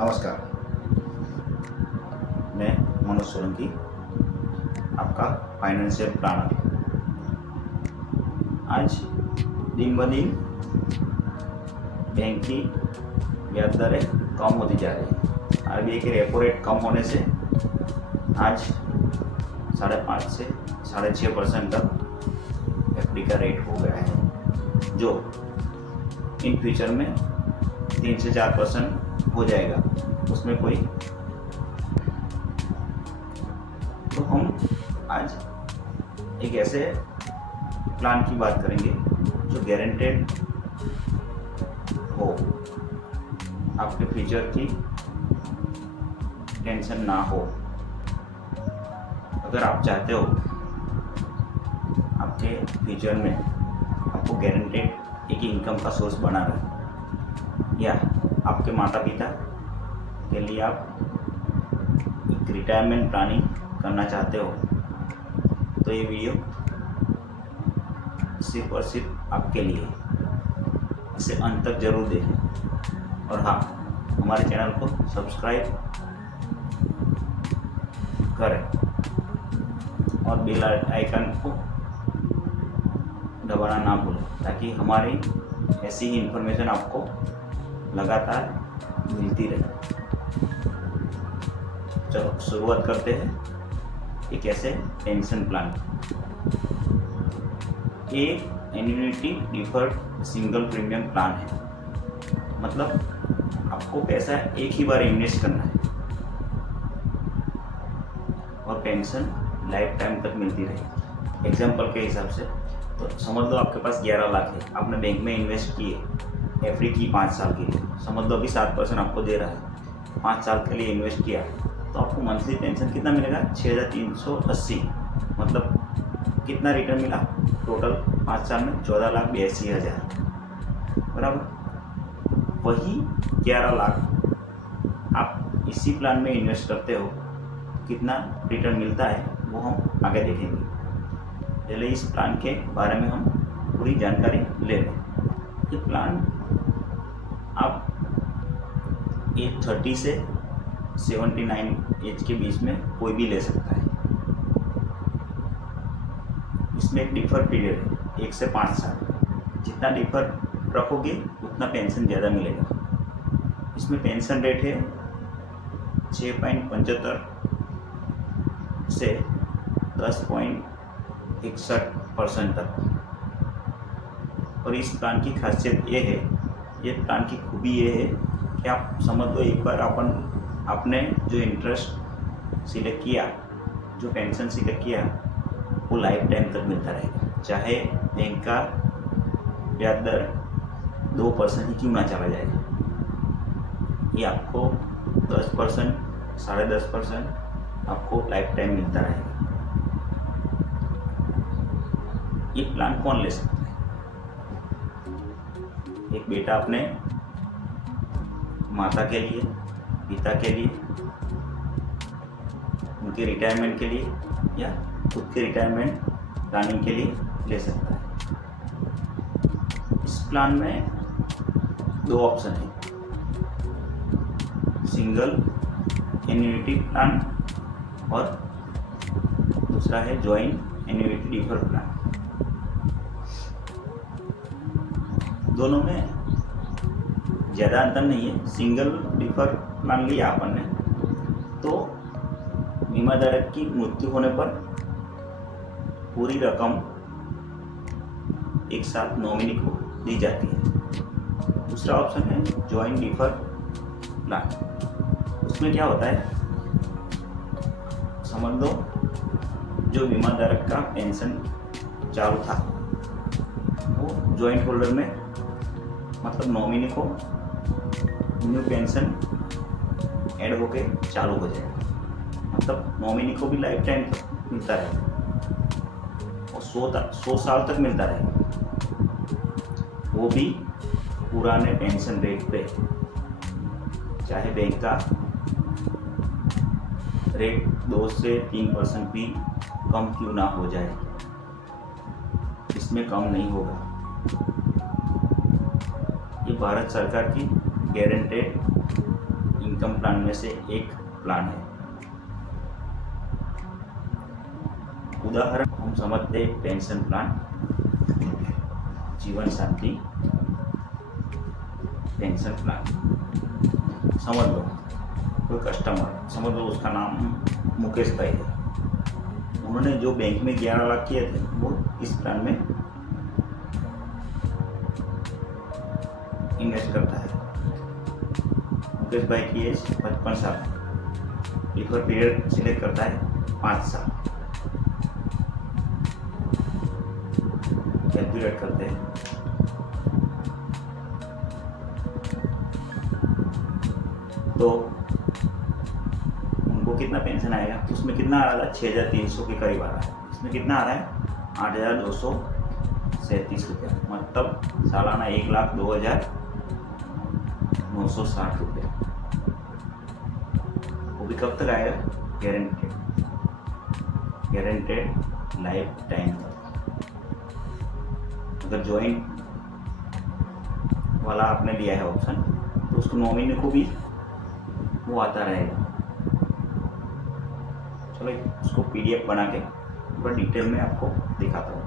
नमस्कार, मैं मनोज सोलंकी, आपका फाइनेंशियल प्लानर। आज दिन ब दिन बैंक की ब्याज दरें कम होती जा रही है। आरबीआई के रेपो रेट कम होने से आज 5.5 से 6.5% तक एफडी का रेट हो गया है, जो इन फ्यूचर में 3 से 4% हो जाएगा। उसमें कोई तो हम आज एक ऐसे प्लान की बात करेंगे जो गारंटेड हो, आपके फ्यूचर की टेंशन ना हो। अगर आप चाहते हो आपके फ्यूचर में आपको गारंटेड एक इनकम का सोर्स बना रहे, या आपके माता पिता के लिए आप एक रिटायरमेंट प्लानिंग करना चाहते हो, तो ये वीडियो सिर्फ और सिर्फ आपके लिए। इसे अंत तक जरूर देखें और हाँ, हमारे चैनल को सब्सक्राइब करें और बेल आइकन को दबाना ना भूलें, ताकि हमारी ऐसी ही इन्फॉर्मेशन आपको लगातार मिलती रहे। चलो शुरुआत करते हैं एक ऐसे पेंशन प्लान। ये annuity deferred single premium plan है, मतलब आपको पैसा एक ही बार इन्वेस्ट करना है और पेंशन लाइफ टाइम तक मिलती रहेगी। एग्जाम्पल के हिसाब से तो समझ लो आपके पास 11 लाख है, आपने बैंक में इन्वेस्ट किए एफडी की 5 साल के लिए। समझ लो अभी 7% आपको दे रहा है, 5 साल के लिए इन्वेस्ट किया, तो आपको मंथली पेंशन कितना मिलेगा? 6,380। मतलब कितना रिटर्न मिला टोटल 5 साल में? 14,82,000 बराबर। वही 11 लाख आप इसी प्लान में इन्वेस्ट करते हो, कितना रिटर्न मिलता है वो हम आगे देखेंगे। पहले इस प्लान के बारे में हम पूरी जानकारी ले लें। ये प्लान आप एज 30 से 79 एज के बीच में कोई भी ले सकता है। इसमें एक डिफर पीरियड है 1 से 5 साल। जितना डिफर रखोगे उतना पेंशन ज़्यादा मिलेगा। इसमें पेंशन रेट है 6.75 से 10.61% तक। और इस प्लान की खासियत ये है, ये प्लान की खूबी ये है कि आप समझ लो एक बार आपने जो इंटरेस्ट सिलेक्ट किया, जो पेंशन सिलेक्ट किया, वो लाइफ टाइम तक मिलता रहेगा। चाहे बैंक का ब्याज दर 2% ही क्यों ना चला जाए, ये आपको 10%, 10.5% आपको लाइफ टाइम मिलता रहेगा। ये प्लान कौन ले सकता है? एक बेटा अपने माता के लिए, पिता के लिए, उनके रिटायरमेंट के लिए या खुद के रिटायरमेंट प्लानिंग के लिए ले सकता है। इस प्लान में 2 ऑप्शन है, सिंगल एन्युइटी प्लान और दूसरा है जॉइंट एन्युइटी डिफर प्लान। दोनों में ज़्यादा अंतर नहीं है। सिंगल डिफर प्लान लिया अपन ने तो बीमा धारक की मृत्यु होने पर पूरी रकम एक साथ नॉमिनी को दी जाती है। दूसरा ऑप्शन है जॉइंट डिफर प्लान। उसमें क्या होता है, समझ लो जो बीमा धारक का पेंशन चालू था वो जॉइंट होल्डर में, मतलब नॉमिनी को न्यू पेंशन ऐड होके चालू हो जाएगा। मतलब नॉमिनी को भी लाइफ टाइम तक मिलता रहेगा और 100 साल तक मिलता रहेगा, वो भी पुराने पेंशन रेट पे। चाहे बैंक का रेट 2 से 3% भी कम क्यों ना हो जाए, इसमें कम नहीं होगा। ये भारत सरकार की गारंटेड इनकम प्लान में से एक प्लान है। उदाहरण हम समझते हैं पेंशन प्लान, जीवन साथी पेंशन प्लान। समझ लो कोई कस्टमर, समझ लो उसका नाम मुकेश भाई है, उन्होंने जो बैंक में 11 लाख किए थे वो इस प्लान में इन्वेस्ट करता है। मुकेश भाई की एज 55 साल, इधर पीरियड सिलेक्ट करता है 5 साल। कैलकुलेट करते हैं, तो उनको कितना पेंशन आएगा, तो उसमें कितना आ रहा था 6300 के करीब आ रहा है, इसमें कितना आ रहा है 8237 रुपया, मतलब सालाना 1,02,960 रुपये। वो भी कब तक आएगा, गारंटेड लाइफ टाइम तक। अगर ज्वाइंट वाला आपने लिया है ऑप्शन, तो उसको नॉमिनी को भी वो आता रहेगा। चलो उसको PDF बना के पूरा डिटेल में आपको दिखाता हूँ।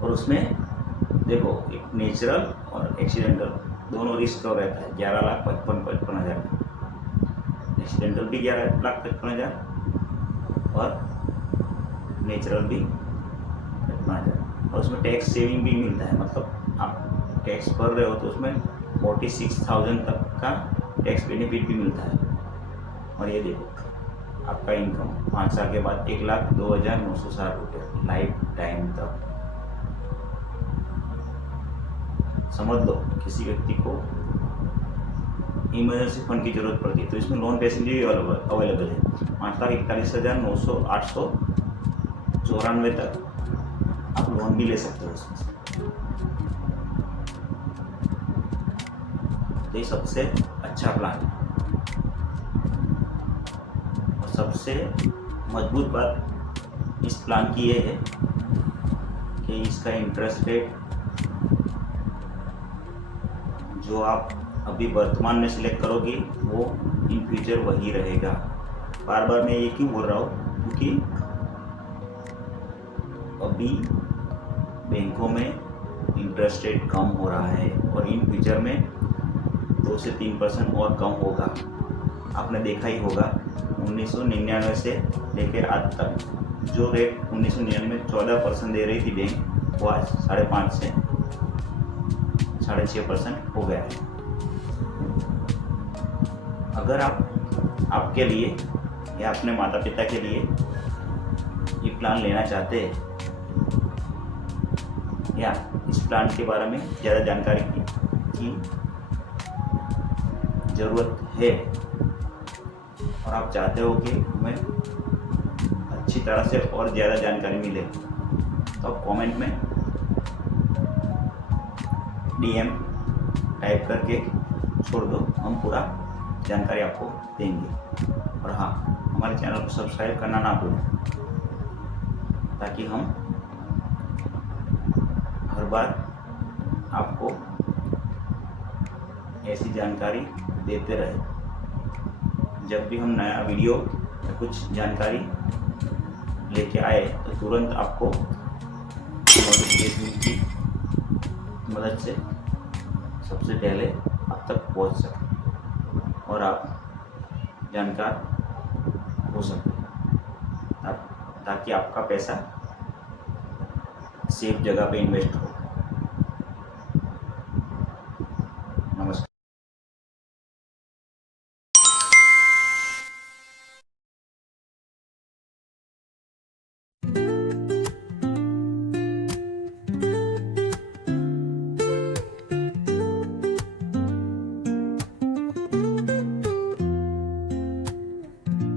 और उसमें देखो एक नेचुरल और एक्सीडेंटल दोनों रिस्क का रहता है। 11,55,55,000, एक्सीडेंटल भी 11,55,000 और नेचुरल भी 55,000। और उसमें टैक्स सेविंग भी मिलता है, मतलब आप टैक्स भर रहे हो तो उसमें 46,000 तक का टैक्स बेनिफिट भी मिलता है। और ये देखो आपका इनकम 5 साल के बाद 1,02,960 रुपये लाइफ टाइम तक। समझ लो किसी व्यक्ति को इमरजेंसी फंड की जरूरत पड़ती है तो इसमें लोन फैसिलिटी भी अवेलेबल है। 5,41,994 तक आप लोन भी ले सकते हो इसमें। तो ये सबसे अच्छा प्लान है। और सबसे मजबूत बात इस प्लान की ये है कि इसका इंटरेस्ट रेट जो आप अभी वर्तमान में सिलेक्ट करोगे वो इन फ्यूचर वही रहेगा। बार बार मैं ये क्यों बोल रहा हूँ, क्योंकि अभी बैंकों में इंटरेस्ट रेट कम हो रहा है और इन फ्यूचर में 2 से 3% और कम होगा। आपने देखा ही होगा 1999 से लेकर आज तक जो रेट 1999 में 14% दे रही थी बैंक, वो आज 5.5 से 6.5% हो गया है। अगर आप आपके लिए या अपने माता पिता के लिए ये प्लान लेना चाहते हैं या इस प्लान के बारे में ज़्यादा जानकारी की ज़रूरत है और आप चाहते हो कि हमें अच्छी तरह से और ज़्यादा जानकारी मिले, तो आप कमेंट में DM टाइप करके छोड़ दो, हम पूरा जानकारी आपको देंगे। और हाँ, हमारे चैनल को सब्सक्राइब करना ना भूलें, ताकि हम हर बार आपको ऐसी जानकारी देते रहे। जब भी हम नया वीडियो या कुछ जानकारी लेके आए तो तुरंत आपको नोटिफिकेशन की मदद से सबसे पहले आप तक पहुंच सके और आप जानकार हो सके, ताकि आपका पैसा सेफ जगह पे इन्वेस्ट हो। नमस्कार।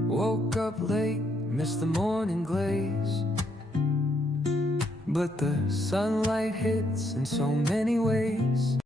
Woke up late, miss the morning glaze, but the sunlight hits in so many ways.